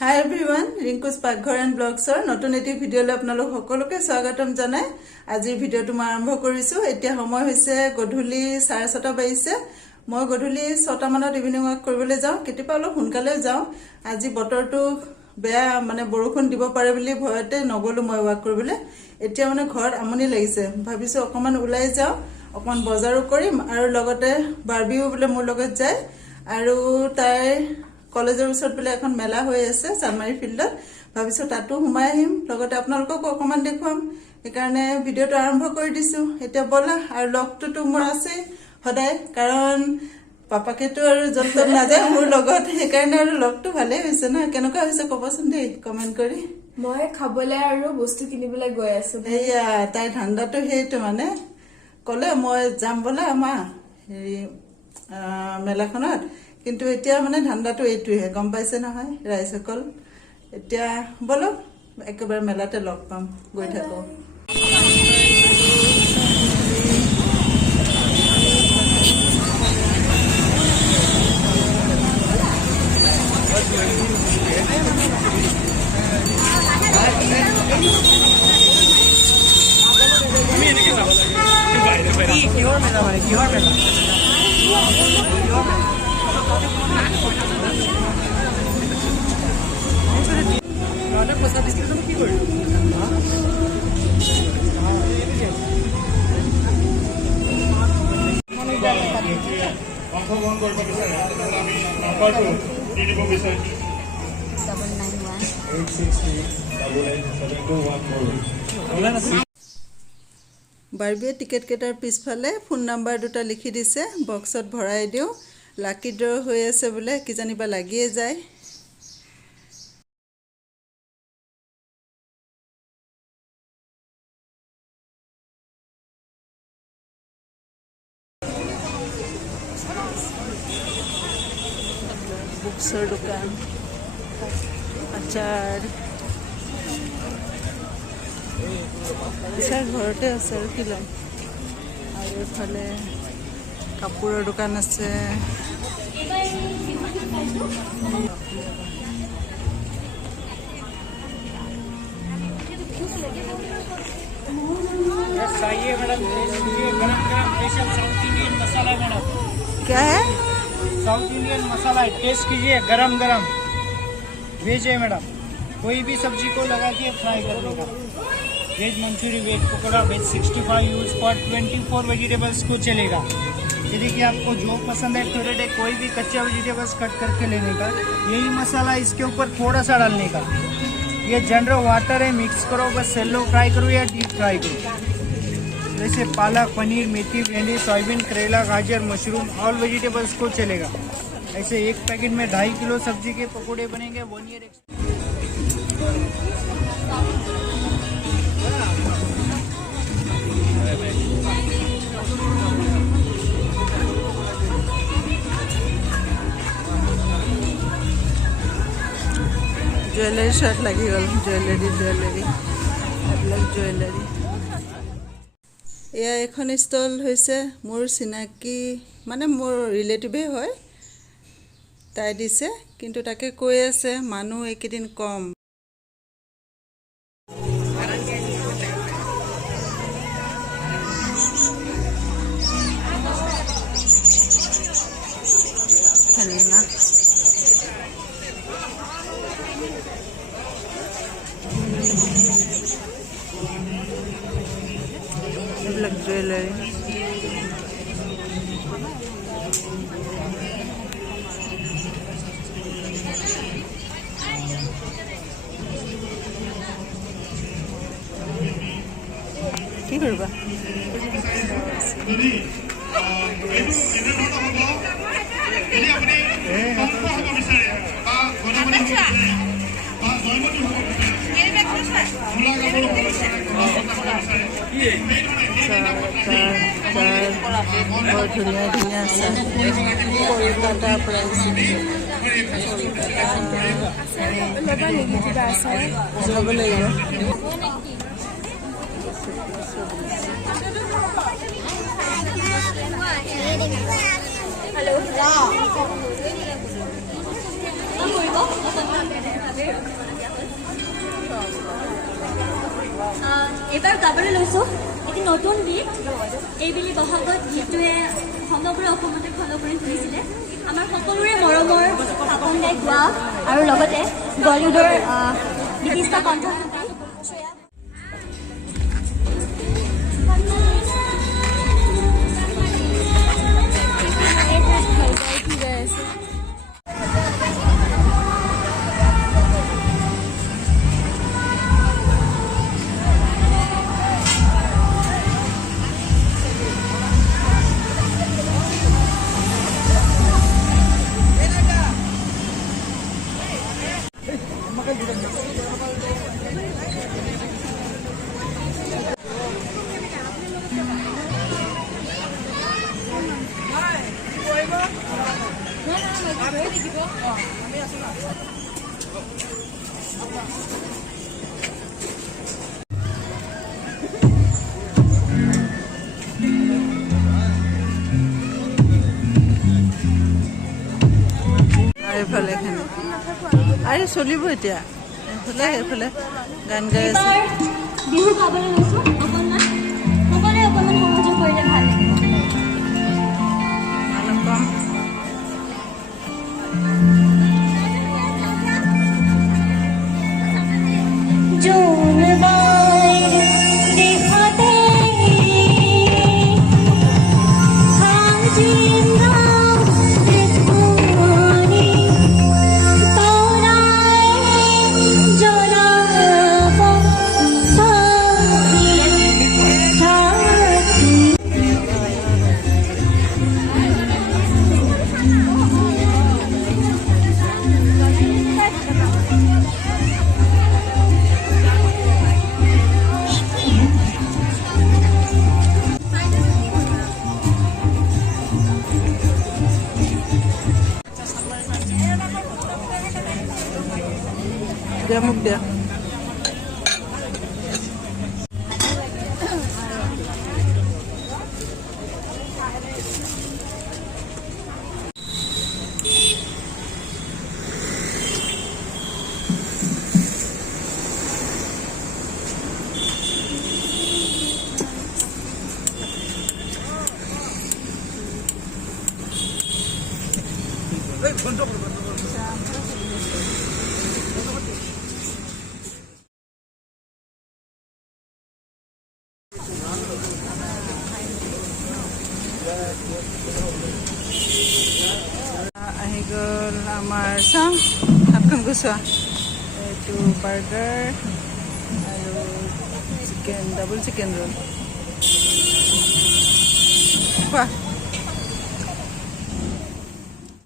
Hi everyone रिंकुस पाकघर and ब्लग्सर Natun eighty भिडिओले आपनालोक सकलोके स्वागतम जनाय। आजिर भिडिओটো মই आरम्भ কৰিছো। এতিয়া সময় হৈছে গধূলি 6:30 বাজিছে। মই গধূলি 6টা মানত ইভিনিং ওয়াক কৰিবলৈ যাওঁ, কেতিয়াবা অলপ সোনকালে যাওঁ। আজি বতৰটো বেয়া, মানে বৰষুণ দিব পাৰে বুলি ভয়তে নগলো মই ওয়াক কৰিবলৈ। এতিয়া মানে ঘৰত আমনি লাগিছে, ভাবিছো অকমান ওলাই যাওঁ, অকমান বজাৰো কৰিম আৰু লগতে বাৰবিও বোলে মোৰ লগত যায় আৰু তাই কলেজৰ ওচৰত বোলে এখন মেলা হৈ আছে চানমাৰী ফিল্ডত, ভাবিছো তাতো সোমাই আহিম, লগতে আপোনালোকক অকমান দেখুৱাম। সেইকাৰণে ভিডিঅ'টো আৰম্ভ কৰি দিছো। এতিয়া বলা, আৰু লগটোতো মোৰ আছে সদায়, কাৰণ পাপাকেতো আৰু যত নাযায় মোৰ লগত, সেইকাৰণে আৰু লগটো ভালেই হৈছে ন। কেনেকুৱা হৈছে কবচোন দেই কমেন্ট কৰি। মই খাবলৈ আৰু বস্তু কিনিবলৈ গৈ আছো। এয়া তাই ধান্দাটো সেইটো, মানে কলে মই যাম বলা মা হেৰি মেলাখনত, কিন্তু এতিয়া মানে ধান্দাটো এইটোহে, গম পাইছে নহয় ৰাইজসকল। এতিয়া বলক একেবাৰে মেলাতে লগ পাম, গৈ থাকো। কিহৰ মেলা মানে কিহৰ মেলা? পইচা দিছিলে কি কৰিলো? অংশগ্ৰহণ কৰিব বিচাৰে তেতিয়াহ'লে আমি নম্বৰটো দি দিব বিচাৰিছোঁ 791-863-88721। বাৰবিয়ে টিকেট কেটাৰ পিছফালে ফোন নাম্বাৰ দুটা লিখি দিছে, বক্সত ভৰাই দিওঁ। লাকি ড্ৰ হৈ আছে বোলে, কিজানিবা লাগিয়ে যায়। বুকছৰ দোকান, আচাৰ, ঘৰতে আছে আৰু কি ল'ম। আৰু এইফালে কাপোৰৰ দোকান আছে। क्या है? साउथ इंडियन मसाला है, टेस्ट कीजिए, गरम गरम वेज है मैडम। कोई भी सब्जी को लगा के फ्राई करने का। Veg Manchurian, veg pakora, veg 65 use for 24 vegetables को चलेगा। ये देखिए आपको जो पसंद है फेवरेट है, कोई भी कच्चा वेजिटेबल्स कट करके लेने का। यही मसाला इसके ऊपर थोड़ा सा डालने का। ये जनरल वाटर है, मिक्स करो, बस सेलो फ्राई करो या डीप फ्राई करो। जैसे पालक, पनीर, मेथी, भिंडी, सोयाबीन, करेला, गाजर, मशरूम, ऑल वेजिटेबल्स को चलेगा। ऐसे एक पैकेट में 2.5 किलो सब्जी के पकोड़े बनेंगे 1 ईयर। জুৱেলাৰী শ্বৰ্ট লাগি গ'ল, জুৱেলাৰী এইবিলাক জুৱেলাৰী। এয়া এখন ষ্টল হৈছে মোৰ চিনাকি, মানে মোৰ ৰিলেটিভে হয়, তাই দিছে, কিন্তু তাকে কৈ আছে মানুহ এইকেইদিন কম। খেলনা, এইবিলাক জুৱেলাৰী। কি কৰিবা? বৰ ধুনীয়া ধুনীয়া আছে, কলকাতাৰ পৰা ল'ব লাগিব। Hello. এইবাৰ গাবলৈ লৈছোঁ এটি নতুন গীত। এইবেলি বহাগত গীতটোৱে সমগ্ৰ অসমতে ফল কৰি তুলিছিলে। আমাৰ সকলোৰে মৰমৰ পাপন দাই গোৱা আৰু লগতে বলিউডৰ বিশিষ্ট কণ্ঠশিল্পী শ্ৰেয়া। এইফালে আৰে চলিব এতিয়া এইফালে সেইফালে গান গাই আছে। এইবাৰ বিহু গাবলৈ লৈছোঁ অকণমান, সকলোৱে অকণমান সহযোগ কৰিলে ভাল লাগিব। মানুহ কম দিয়া মোক দিয়া। আহি গ'ল আমাৰ চাওঁ হাতখন গুচোৱা। এইটো বাৰ্গাৰ আৰু চিকেন ডাবল চিকেন ৰোল খোৱা।